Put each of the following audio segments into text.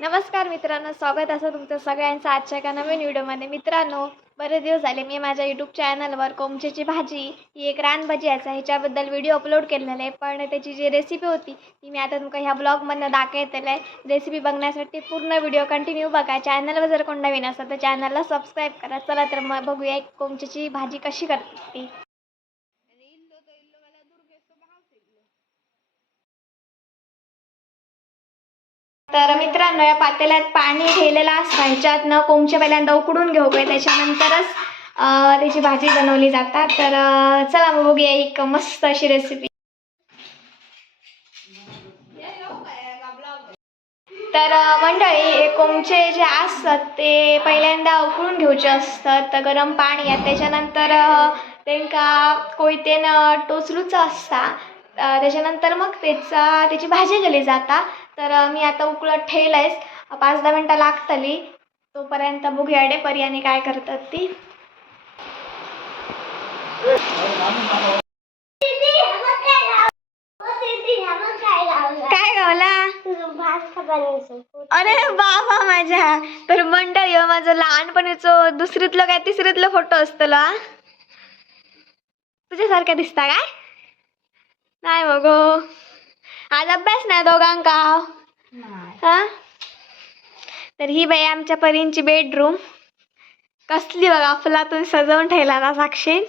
नमस्कार मित्रांनो स्वागत असं तुमचं सगळ्यांचं आजच्या एका नवीन व्हिडिओमध्ये. मित्रांनो बरेच दिवस झाले मी माझ्या यूट्यूब चॅनलवर कोमचेची भाजी ही एक रानभाजी असा ह्याच्याबद्दल व्हिडिओ अपलोड केलेला आहे पण त्याची जी रेसिपी होती ती मी आता तुमका ह्या ब्लॉगमधनं दाखवतेलं आहे. रेसिपी बघण्यासाठी पूर्ण व्हिडिओ कंटिन्यू बघा. चॅनलवर जर कोण नवीन असेल तर चॅनलला सबस्क्राईब करा. चला तर मग बघूया एक कोमचेची भाजी कशी करते. ती तर मित्रांनो या पातेल्यात पाणी ठेवलेलं असतं. ह्याच्यातनं कोंबचे पहिल्यांदा उकडून घेऊ काय त्याच्यानंतरच त्याची भाजी बनवली जातात. तर चला मग बघूया एक मस्त अशी रेसिपी तर मंडळी कोंबचे जे असतात ते पहिल्यांदा उकळून घेऊचे असतात. तर गरम पाणी त्याच्यानंतर त्यांना त्यांका कोयतेनं टोचलूच असता. त्याच्यानंतर मग त्याचा त्याची भाजी केली जाता. तर मी आता उकळत ठेवलंयस पाच दहा मिनटं लागतली. तोपर्यंत बघूया डे पर्याने काय करतात ती. काय गावला? अरे बाबा माझ्या. तर मंडळी माझं लहानपणीचं दुसरीतलं काय तिसरीतलं फोटो असतलो तुझ्यासारखं तुझ्यासारखा दिसता काय? नाही मग. आज अभ्यास नाही दोघांका. हा? तर ही बाई आमच्या परींची बेडरूम कसली बघा अफलातून सजवून ठेवला ना साक्षी.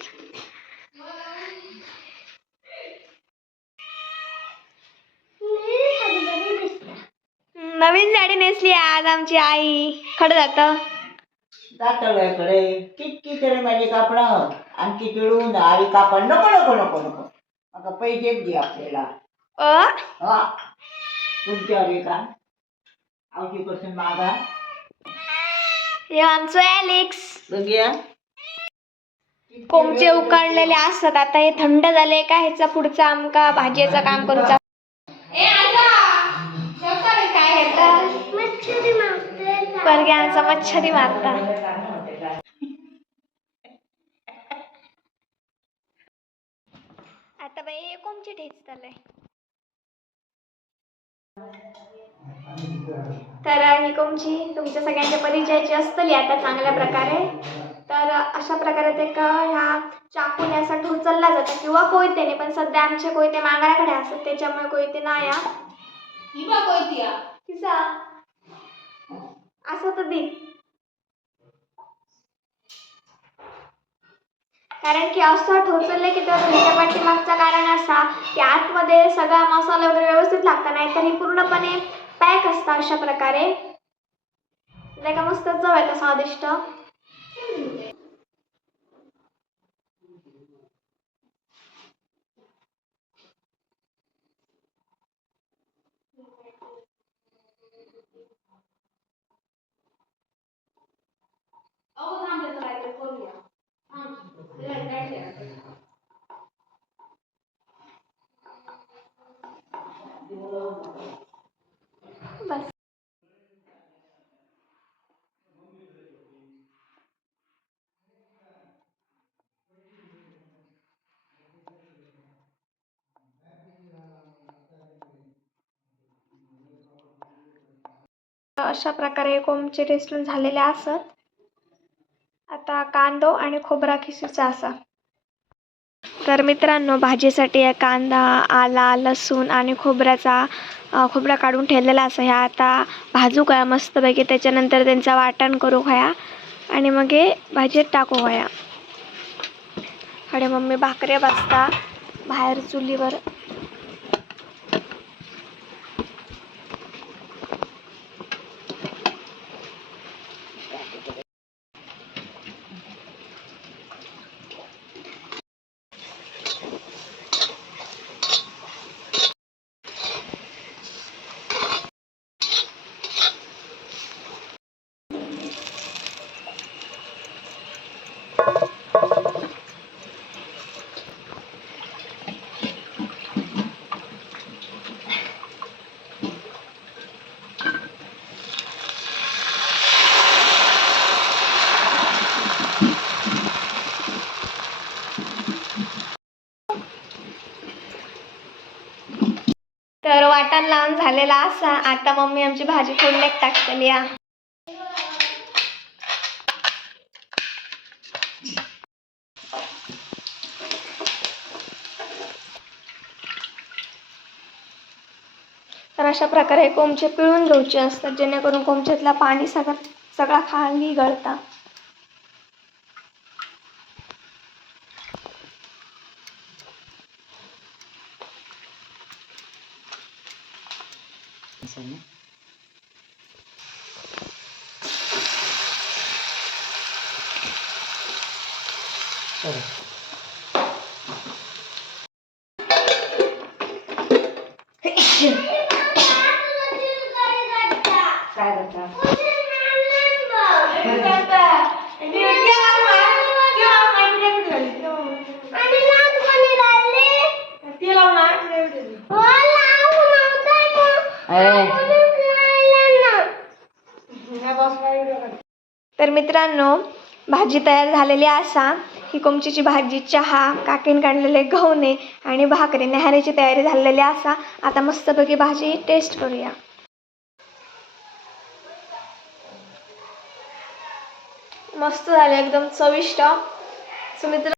नवीन साडी नेसली आज आमची आई. खडं जातं. जातळ्याकडे कितकी तरी माझे कापड. आणखी पिळून आई कापड. नको नको नको नको. मग पैसेच दे आपल्याला. अ? हा. तुमच्यावर आहे का मागा. हे आमचं ॲलेक्स बघूया कोंबचे उकडलेले असतात. आता हे थंड झाले का? ह्याचा पुढचा आमका भाजीचं काम करूचा काय? परग्यांचा मच्छरी मारता आता बाई हे कोंबचे ठेच चाललंय तर ही कोंबची तुमच्या सगळ्यांच्या परिचयाची असतली आता चांगल्या प्रकारे. तर अशा प्रकारे ते का ह्या चाकूने असा ठोचलला जातं. किंवा कोयतेने पण सध्या आमचे कोयते मांगराकडे असतात त्याच्यामुळे कोयते नाही हा. किसा असं तर दे. कारण की असं ठोचलले की तर ह्याच्या पाठीमागचं कारण असा की आतमध्ये सगळा मसाला वगैरे व्यवस्थित लागता नाही तर हे पूर्णपणे पॅक असतं अशा प्रकारे. नाही का मस्त चव येतं स्वादिष्ट. बस. अशा प्रकारे कोंबचे रेस्टून झालेले असत आता कांदो आणि खोबरा खिसूचा असा तर मित्रांनो भाजीसाठी कांदा आला लसूण आणि खोबऱ्याचा खोबरा काढून ठेवलेला असा ह्या आता भाजू काय मस्तपैकी. त्याच्यानंतर त्यांचा वाटण करू खाया आणि मग हे भाजीत टाकू खाया अडे मम्मी भाकऱ्या भाजता बाहेर चुलीवर. झालेला असा. आता मम्मी आमची भाजी फोडण्यात टाकलेली आ तर अशा प्रकारे कोंबचे पिळून घ्यायचे असतात जेणेकरून कोंबच्यातला पाणी सगळं सगळा खाली गळता. काय तर मित्रांनो भाजी तयार झालेली असा ही कोमचीची भाजी चहा काकीन काढलेले गव्हाणे आणि भाकरी नेहारीची तयारी झालेली असा आता मस्तपैकी भाजी टेस्ट करूया. मस्त झाले एकदम चविष्ट. सो मित्र